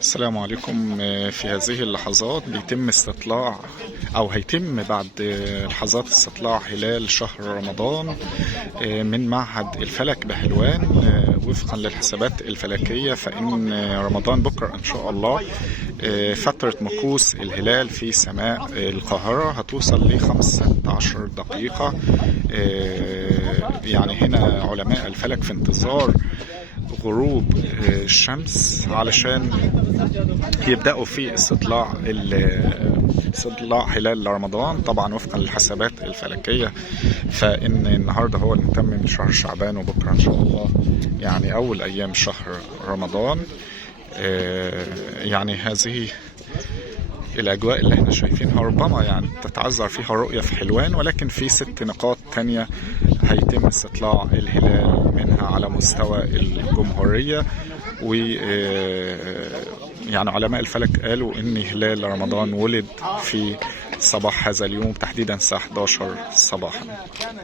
السلام عليكم. في هذه اللحظات بيتم استطلاع أو هيتم بعد لحظات استطلاع هلال شهر رمضان من معهد الفلك بحلوان. وفقا للحسابات الفلكية فإن رمضان بكرة إن شاء الله فترة مكوس الهلال في سماء القاهرة هتوصل ل 15 دقيقة. يعني هنا علماء الفلك في انتظار غروب الشمس علشان يبدأوا في استطلاع هلال رمضان، طبعا وفقا للحسابات الفلكية. فإن النهاردة هو المتمم من شهر شعبان، وبكرة إن شاء الله يعني أول أيام شهر رمضان. يعني هذه الأجواء اللي احنا شايفينها ربما يعني تتعذر فيها الرؤية في حلوان، ولكن في 6 نقاط تانية هيتم استطلاع الهلال منها على مستوى الجمهورية. و يعني علماء الفلك قالوا ان هلال رمضان ولد في صباح هذا اليوم، تحديدا الساعة 11 صباحا.